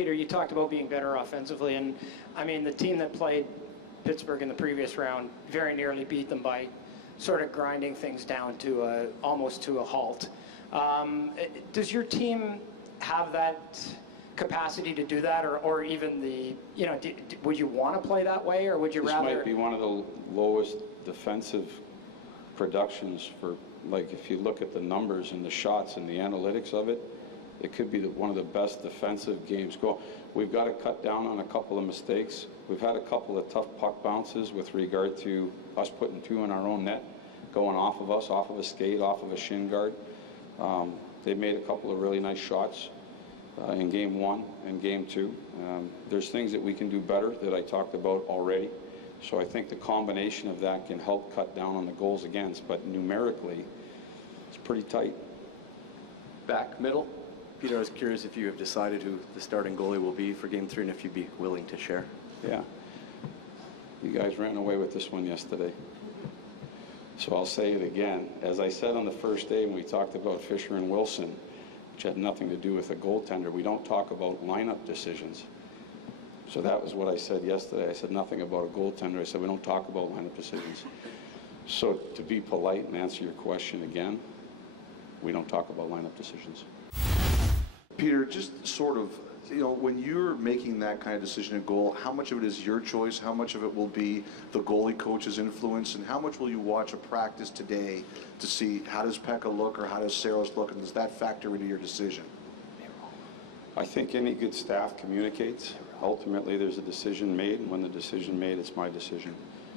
Peter, you talked about being better offensively, and I mean, the team that played Pittsburgh in the previous round very nearly beat them by sort of grinding things down to almost to a halt. Does your team have that capacity to do that, or even the, you know, would you want to play that way, or would you rather? This might be one of the lowest defensive productions for, like, if you look at the numbers and the shots and the analytics of it, it could be one of the best defensive games. We've got to cut down on a couple of mistakes. We've had a couple of tough puck bounces with regard to us putting two in our own net, going off of us, off of a skate, off of a shin guard. They made a couple of really nice shots in game one and game two. There's things that we can do better that I talked about already. So I think the combination of that can help cut down on the goals against, but numerically, it's pretty tight. Back middle. Peter, I was curious if you have decided who the starting goalie will be for game 3 and if you'd be willing to share. Yeah. You guys ran away with this one yesterday. So I'll say it again. As I said on the first day when we talked about Fisher and Wilson, which had nothing to do with a goaltender, we don't talk about lineup decisions. So that was what I said yesterday. I said nothing about a goaltender. I said we don't talk about lineup decisions. So to be polite and answer your question again, we don't talk about lineup decisions. Peter, just sort of, you know, when you're making that kind of decision at goal, how much of it is your choice? How much of it will be the goalie coach's influence? And how much will you watch a practice today to see how does Pekka look or how does Saros look? And does that factor into your decision? I think any good staff communicates. Ultimately, there's a decision made, and when the decision made, it's my decision.